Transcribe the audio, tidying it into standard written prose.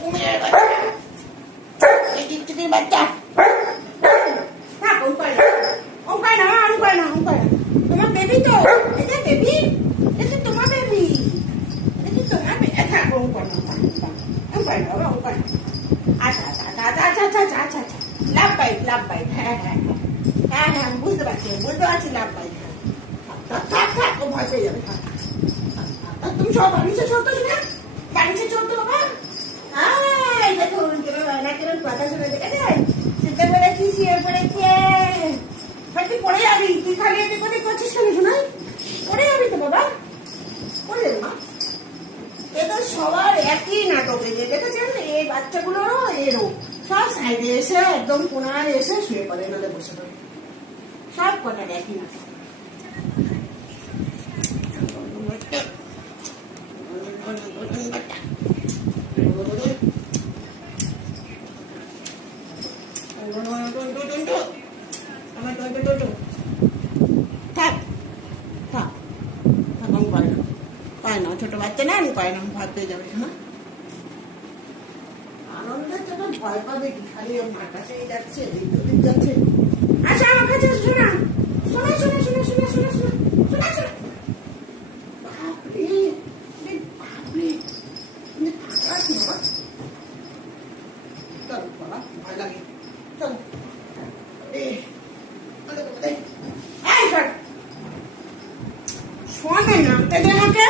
কুমিরের বাচ্চা, এই টিকটিকির বাচ্চা। তোমার বেবি তো, এটা বেবি, এটা তোমার বেবি, এটা তোমার বেবি। আচ্ছা আচ্ছা, লাভ বাইট, হ্যাঁ বুঝতে পারছি, লাভ বাইট। থাক, ও ভয় পেয়ে যাবে। তুমি সব বাড়িতে চলতো না, বাড়িতে চলতো বাবা। দেখুন কিরম কথা শুনে দেখেছেন, শুনতে পেরেছি, শুয়ে পড়েছে। তুই পড়ে যাবি, তুই খালি এদিক ওদিক করছিস কেন শোনাই? পড়ে যাবি তো বাবা, পড়ে যাবি মা। এ তো সবার একই নাটক, এই যে দেখেছেন, এই বাচ্চাগুলোরও এরও সব সাইডে এসে একদম কোনায় এসে শুয়ে পড়ে, নাহলে বসে পড়ে, সব কটার একই নাটক। ছোট বাচ্চা না, আমি পাই না, ভয় পেয়ে যাবে। হ্যাঁ, আনন্দের জন্য ভয় পাবে কি, খালি ওর মার কাছেই যাচ্ছে, এদিক ওদিক যাচ্ছে। আচ্ছা আমার কাছে শোনা, ভয় লাগে। চল শোনে নামতে দে আমাকে।